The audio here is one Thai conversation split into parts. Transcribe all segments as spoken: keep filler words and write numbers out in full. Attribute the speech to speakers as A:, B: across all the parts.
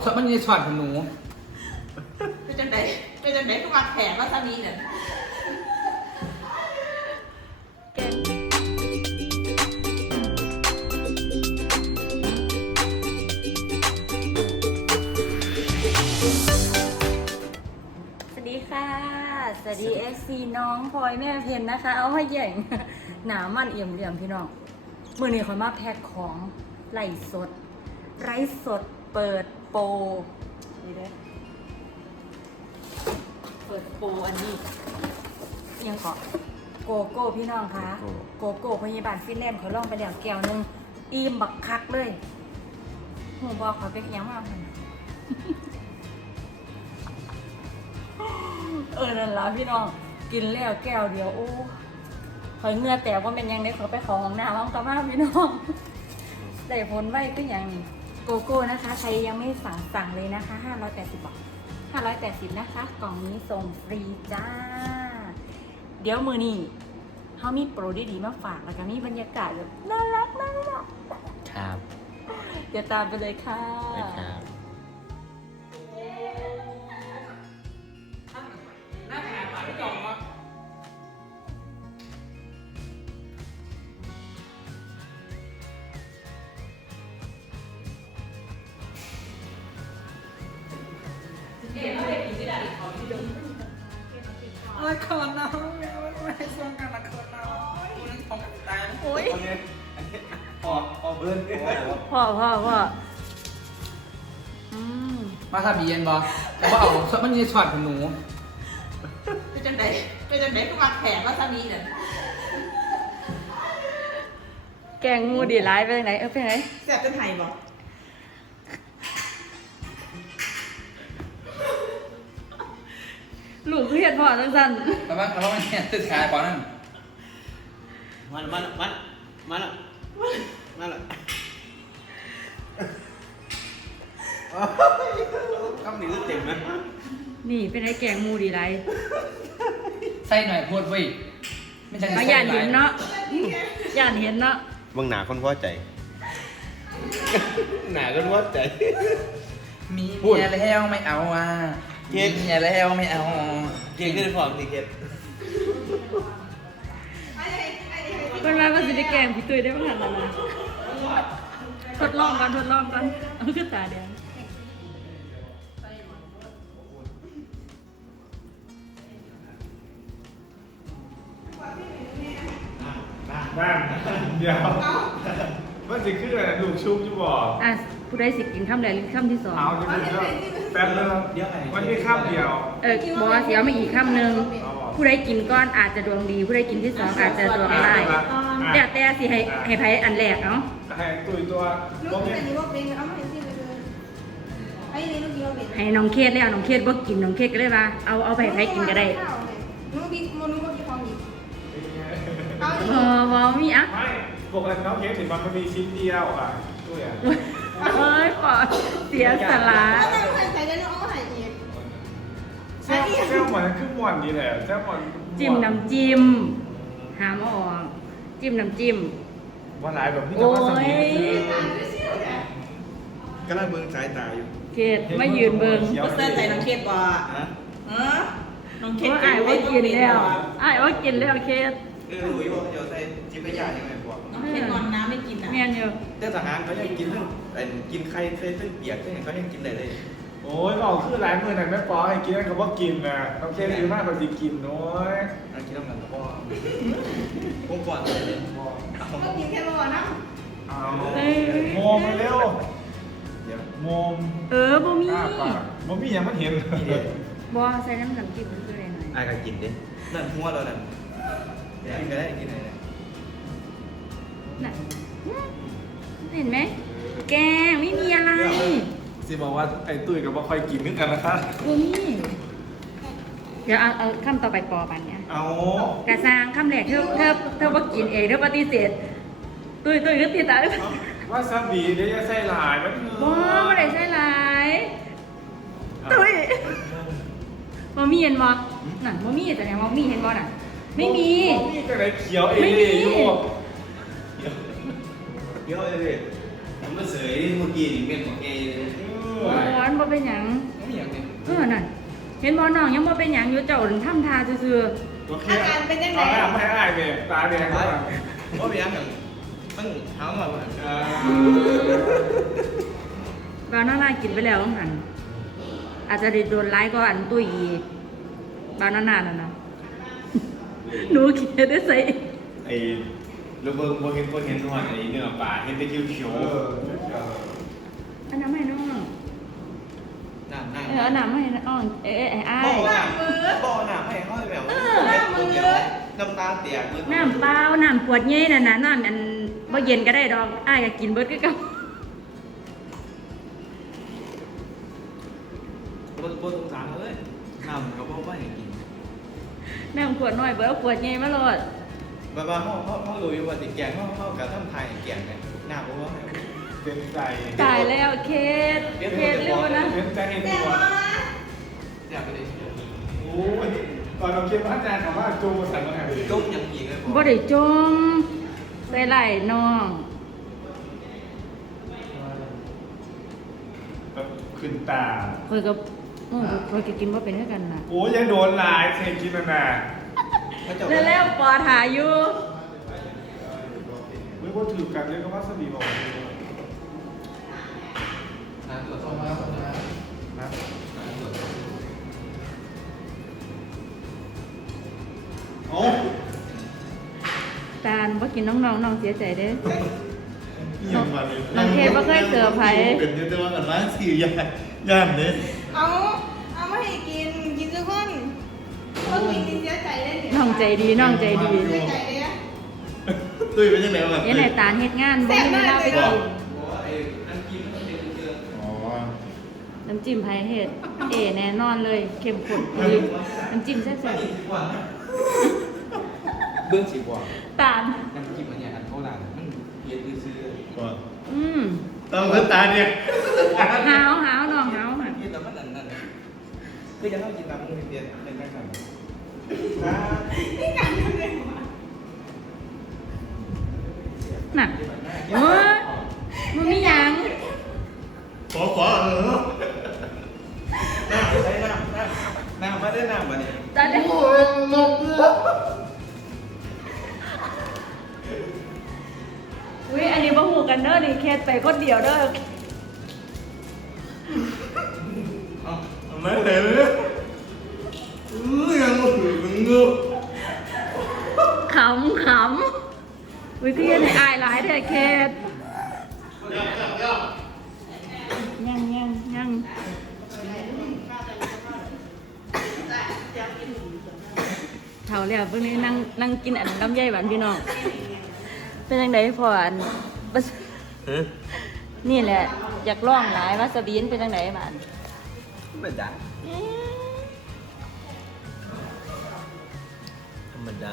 A: มันมีช็อตของหนู
B: เป็นจังไดเป็นจังไดก็มาแขกว่าซามีเนี่ย
C: สวัสดีค่ะสวัสดีเอฟซีน้องพลอยแม่เพนนะคะ เอาให้ใหญ่หนามันเอี่ยมเอี่ยมพี่น้องมือนี้คนมาแพ็คของไล่สดไร้สดเปิดโปรนี่เด้อเปิดโปรอันนี้ยังเกาะโกโก้พี่น้องคะโกโก้พยาบาลฟินแลนด์เขาลองไปแล้วแก้วนึงอิ่มบักคักเลยหูบอกเขาเป็นยังมากเลยเออนั่นล่ะพี่น้องกินแล้วแก้วเดียวโอ้คอยเงื่อแต่ว่าเป็นยังไงเขาไปของของหน้าห้องกระมาพี่น้องได้ผลไว้ก็อย่างนี้โกโก้นะคะใครยังไม่สั่งสั่งเลยนะคะห้าร้อยแปดสิบบาทห้าร้อยแปดสิบนะคะกล่องนี้ส่งฟรีจ้าเดี๋ยวมือนี้เขามีโปรดีๆมาฝากแล้วก็มีบรรยากาศแบบน่ารักน่ารัก
A: ครับ
C: เดี๋ยวตามไปเลยค่ะ
A: ครับ
B: หน้าแขกมาไม่ยอมวะอะไรคนนะไม่ให้ส่งกันนะคนนะกูนั่งท้องกันตาย
C: โอ้ย
A: ออกออกเบิ้ล
C: พ่อพ่อพ่ออืม
A: มาทำเย็นบอแต่ว่าเอามันมีช็อตของหนู
B: เป็นจังไดเป็นจังไดก็มาแขกว่าซามีเนี่ย
C: แกงงูดีร้ายไปไหนเออไปไหน
B: แซ่บจนไห้บ่
C: หลูกเครียดพ่อจังสัน
A: แล้วว่าแล้วว่ามันเนี่ยตึกขายปอนั่น
D: มันมันมันมันละมันละคำนี้เต็มนะ
C: นี่เป็นไอ้แกงงูดีร้าย
A: ใส่หน่อยโพดเว้ยไม่ใช่
C: เขาย่านเห็นเนาะย่านเห็นเนาะ
D: บางหนาคนว่าใจ หนาคนว่าใจ
A: มีเมียแล้วไม่เอาอ่ะมีเมียแล้วไม่เอา
D: เก่งขึ้นพร้อมทีเก็ต
C: เป็นว่าก็จะได้แกงพี่ตุ้ยได้ขนาดนั้นนะทดลองกันทดลองกันเอาขึ้นตาแดง
E: นั่นเดี๋ยวมันสิขึ้นอะไรลูกชุบจะบอก
C: อ่ะผู้ใดสิกินข้ามใดหรือข้ามที่สอง
E: เอาจะเป็นก็แป๊บนึงวันนี้ข้ามเดียว
C: เออบอกว่าเสียวมาอีกข้ามหนึ่งผู้ใดกินก้อนอาจจะดวงดี ผู้ใดกินที่สองอาจจะดวงร้ายแต่แต่สิให้ให้ไผอันแรกเนาะ
E: ให้ตุยตัว
F: ลูกเป็นนี่ว่าเป็นเอามาเห็นสิเลยไอ้นี่ลูกกินว่าเป็น
C: ให้น้องเคสแล้วน้องเคสบ่กินน้องเคสก็เลยว่าเอาเอาไปให้ไผกินก็ได้
F: ลูกกินโมนุก็กินของอีกเอา
C: เออบ่มีอ่ะ
E: ไม่ปกติน้องเค้กถึงมันมีชิ้นเดียวอ่ะตุ้ยอ่ะ
C: เอ้ยปอเสียสละ
F: เอาแต่ใส่ได้แล้วเอามาให้อีก
E: แซ่บแซ่บหมอนคือหมอนดีแหละแซ่บหมอน
C: จิ้มน้ำจิ้มหามออกจิ้มน้ำจิ้ม
E: วันไหนแบบที่จะ
C: โอ้
E: มาสมี
C: ย
D: กำลังเบิ่งสายตาอยู่
C: เคสมายืนเบิ่ง
B: ก็เสิร์ฟใส่น้องเค้กบ่
D: ฮะ
B: เออน้อง
C: เพ
B: เค้ก
C: ราะอ้ายว่ากินแล้วอ้ายว่ากินแล้วเคส
D: เออรู้อยู่ว่าเขาจะใส่จิบกระยายังไงพวก
B: น้องเค้กนอนน้ำไม่กินอ่ะ
C: แม่นอยู่
D: แต่ทหารเขายังกินทั้งกินไข่เส้นเปียกเขายังกินได้เลย
E: โอ้ยบอกคือหลายมือหนังแม่ปอให้กินเขาว่ากินนะน้องเค้กดีมากกว่าที่กินน้อย
D: เรากินต้องกันกับพ่อองค์กรเลย
F: ก็กินแค่ร้อนนะ
E: เอาโมมไปเร็ว
D: เดี๋ยว
E: โมม
C: เออบ่มี
E: อ้าปากบ่มียังมันเห็นเลย
D: นี่เด็ด
C: บ่ใส่น้ำน้ำจิ้มมันคืออะไรหน่อย
D: ไอ้ก็กินดินั่นหัวเรานั่นกินก็ได้กินอะไรเนี่ย
C: น่ะเห็นไหมแกงไม่มีอะไร
E: สิบอกว่าไอ้ตุ้ยกับว่าค่อยกินนึกกันนะคะ
C: บ่มีเดี๋ยวเอาเอาคำต่อไปปอปันเนี่ย
E: เอา
C: กระซางคำแรกเธอเธอเธอบ่กินเองเธอปฏิเสธตุ้ยตุ้ยก็ติดตาบ่
E: ว่าซาบีเดี๋ยวจะใส่หลายมัน
C: บ่ได้ใช่หลายตุ้ยบ่มีเห็นบ่นั่นบ่มีแต่แสดงว่ามีเห็นบ่น่ะไม่มี
E: มีแต่ไหนเขียวเอ
C: ไม่มี
E: อยู่
D: เดี๋ยวเลยผมมาเสยเมื่อกี้นี่เม็ดของเอเลย
E: อืม
C: ร้อนบ่เป็นหยัง
A: ไม่อย่างนี้
C: เออนั่นเห็นบ่น้องยังบ่เป็นหยังอยู่เจ้าทำทาซื่อ
E: โอเคเอาหน้าไม่ให้อายเนี่ยตาแดงแล้ว
A: ว่าไปยังไงมันเท้าหน่อยว่ะ
E: อ่า
C: ๆบ่าวน่าน่ากินไปแล้วต้องหันอาจจะได้โดนไล่ก็อันตุ้ยอีกบ่าวน่าน่านั่นน่ะหนูคิดได้ใส่
D: ไอ้ระเบิดโบเห็นคนเห็นนวดไอ้เนื้อปลาเห็นแต่คิ้วเขียว
E: เออ
C: อันนั้นไม่น้อง
A: น้ำน้ำ
C: เอออันนั้นไม่น้องเอ้ยไอ้อ้า
A: บ่
C: ย
A: อน้ำบ่อน้ำให้เขาแบบน้ำตาเตียก
C: น้ำเปล่าน้ำขวดใหญ่นั่นน่ะน้ำอันบ่เย็นก็ได้ดอกอ้ายก็กินเบิดคือเก่า
A: บนบนสงสารเลยน้ำก็บ่ไม่ให้กิน
C: น้ำขวดน้อยเบิดเอาขวดใหญ่มาโลด
A: แบบว่าเขาเขาเขารู้ว่าติดแกงเขาเขากับทำไทยแกงเนี่ยน้ำเพราะว่า
E: เต็มใจ
C: ตายแล้วเคสเคสเรียกว่านะ
E: เต็มใจเห็น
F: แต่
E: ตัว
F: ว่า
A: อยากไปได้
E: โอ้ยตอนเราเขียนพระอาจารย์คำว่าโจมสันมาแห่ง
A: จมยังอีกเลยผม
C: บ่ได้จมใส่ไหล่น้อง
E: ขึ้นตา
C: ข่อยก็เออข่อยก็กินบ่เป็นคือกันน่ะ
E: โอ้ยยังโดนลายเซกินนานา
C: เร็วๆปอถ่ายอยู่
E: ไม่ว่าถือกันเลยก็ว่าสบีบอก
A: น้ำตัวสองมานะ
D: โอ้
C: ตาลบ่กินน้องๆน้องเสียใจเด้อ
D: ยังมาเลย
C: น้องเคบ่เคยเสิร์ฟไผ
D: เป็นเยอะแต่ว่ากันร้านสี่ย่านย่านเนี่ย
F: เอาเอามาให้กินกินทุกคนคนกินกินเสียใจได้เนี่ย
C: น้องใจดีน้องใจดี
F: เสียใจเลยอะ
D: ตุ้ยเป็นยังไงแบบ
C: เดี๋ยวไหนตาลเฮ็ดงานบ่มีเวลาไปกิน
A: บอกว่าไอ้น้ำกินมันเป็นเกลือ
D: อ๋อ
C: น้ำจิ้มไผเฮ็ดเอแน่นอนเลยเข้มข้นดีน้ำจิ้มแซ่บ
A: เบื้องสีกว่า
C: ๆตาล
A: น้ำจิ้มอันเนี้ยอันโบราณมันเย็นซื้อ
D: ว่า
C: อืม
D: ต้องขึ้นตาเนี่ย
C: หาวหาวน้องหาวน่ะ
A: เย็นแต่มันนั่นนั่นคือจะต้องกินน้ำมันเย็นเป็นแค่ไหน
C: น่ะโอ้ยมันมีหยัง
D: ขอขอเออ
A: น้ำใช้น้ำน้ำน้ำมาได้น้ำมาเนี่ย
C: ตาได้อุ้ยอันนี้บ่ฮู้กันเด้อนี่แค่ไปคนเดียวเด้อ
D: ไม่เห็นเลยเออยังมึงมึงงู
C: ขำขำวิธีในอายหลายแต่แค่ยังยังยังเท่าแล้วเพิ่งนี้นั่งนั่งกินอันลำไยหวานพี่น้องเป็นยังไงพออันบัสนี่แหละอยากลองหลายวาซาบินเป็นยังไงบ้าน
A: ไม่ได้
D: ธรรมดา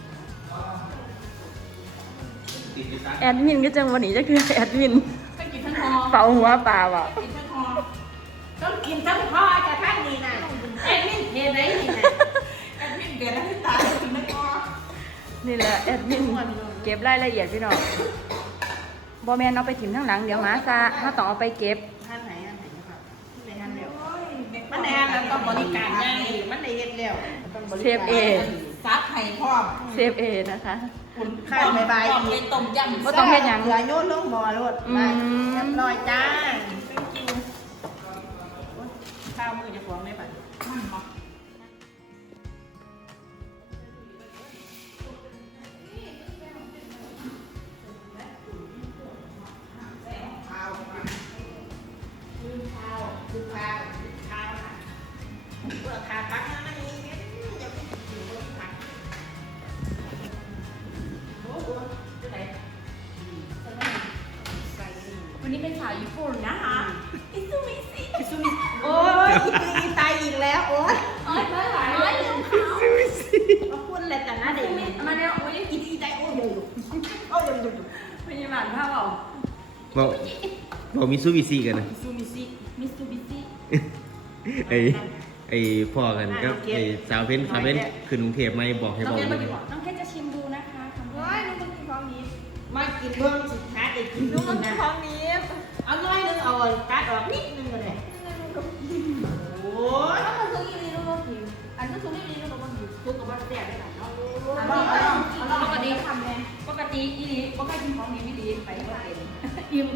A: ติดอยู่ซ้าย
C: แอดมินก็จังวันนี้จะคือแอดมิน
F: ต้องกินทั้งคอ
C: เป่าหัวเปล่าอ่ะ
F: กินทั้งคอต้องกินทั้งคอจะท่านนี่นะแอดมินเทได้นี่นะแอดมินเดือดแล้วที่ตายกินทั้งคอ
C: นี่แหละแอดมินเก็บรายละเอียดพี่น้องบอแมนเอาไปถิ่มข้างหลังเดี๋ยวหมาซาถ้าต้องเอาไปเก็บ
F: ท่านไหนท่านไหนนะครับในท่านเดียวมันแอนแล้วต้องบริการง่ายมันในเย็ดแล้ว
C: เซฟเอ
F: ซัดไข่พร้อม
C: เซฟเอนะคะ
F: คุณข้าวใบใบอีกต้มยำ
C: บ่ต้องเฮ็ดหยัง
F: เหลือโยนลงบ่อรถไปเรียบร้อยจ้าข้าวมือจะฟ้องได้ปะ
C: วันนี้เป็นสาวญี่ปุ่นนะคะอิซูมิซิ
F: อิซูมิโอ้ยอีตายอีกแล้วโอ้ย
C: เอ้ยเมื่อไหร่เอ้ยลืมเขา
F: มาพูดอะไรแต่หน้าเด็ก
C: มาเนี่ยโอ้ย
F: อีอีตายโอ้ยเดี๋ยวโอ้ยเดี๋ยวเดี๋ยว
C: พยาบาลภาพเอา
D: บอกบอกมิซูบิซิกันนะ
F: อิซูมิซิ
C: มิซูบิซิ
D: ไอ้ไอ้พ่อกันก็ไอ้สาวเพ้นสาวเพ้นขึ้นกรุงเทพไม่บอกให้
C: น้อง
D: บอก
C: แค่
D: เลย
C: น้องแค่จะชิมดูนะคะคำ
F: โอ้
C: ว่าย
F: นึกว่ากินพร้อมนี้มากินเบื้องสุดท้ายเด็กกิน
C: น้
F: นู่
C: อง
F: น
C: แค่
F: นะ
C: พร้อมนี้
F: เอาน้อยนึงเอาการ์ดออกนิดนึงเลย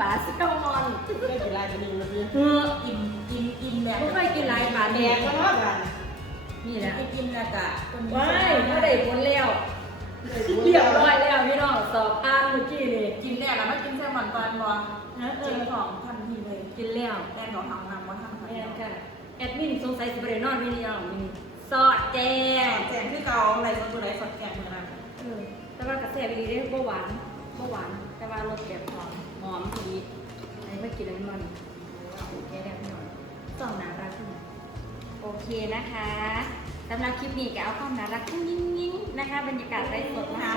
C: ปลาแซลมอน
F: เคยกินลายตัวนี้มาดิ
C: เออ
F: กินกินกินแบบ
C: ไม่เคยกินลายปลา
F: แด
C: แด
F: ง
C: ง
F: ก็รอดอ่ะ
C: นี่แหละ
F: ไปกินแล้วก็คน
C: ว้ายไม่ได้ผลแล้วเรียบร้อยแล้วพี่น้องสอบอ่านเมื่อกี้นี่
F: กินแล้วแล้วมากินแซลมอนตอนบอล
C: เออเอ
F: เจ๊
C: อ
F: ของทันทีเลย
C: กินแล้ว
F: แอนของทางนำว่าทาง
C: แม่นค่ะแอดมินสงสัยสิบเรนอนพี่นี่น้องมินสอดแจง
F: แจงคือเกาอะไรสดตัวไหนสดแจงเหมือนกัน
C: เออแต่ว่ากระแสดีได้บ่หวานบ่หวานแต่ว่ารสแบบหอมหอมดีอันนี้ไม่กินแล้วมันโอเคแล้วพี่น้องสองน่ารักขึ้นโอเคนะคะสำหรับคลิปนี้ก็เอาความน่ารักขึ้นยิ่งๆนะคะบรรยากาศไร้สดนะคะ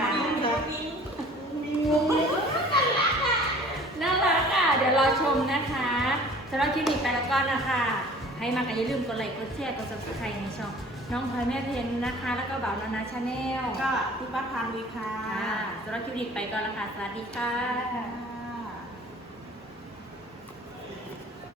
C: น่ารักอ่ะ เดี๋ยวรอชมนะคะสำหรับคลิปนี้ไปแล้วก็นะคะ ให้มากันอย่าลืมกดไลค์กดแชร์กด ซับสไครบ์ ในช่องน้องพลอยแม่เพนนะคะ แล้วก็บ่าวนานาชาแนล
F: ก็ที่บ้านพานวีค่ะ
C: ค่ะสำหรับคลิปนี้ไปก่อนแล้วค่ะ สวัสดีค่ะ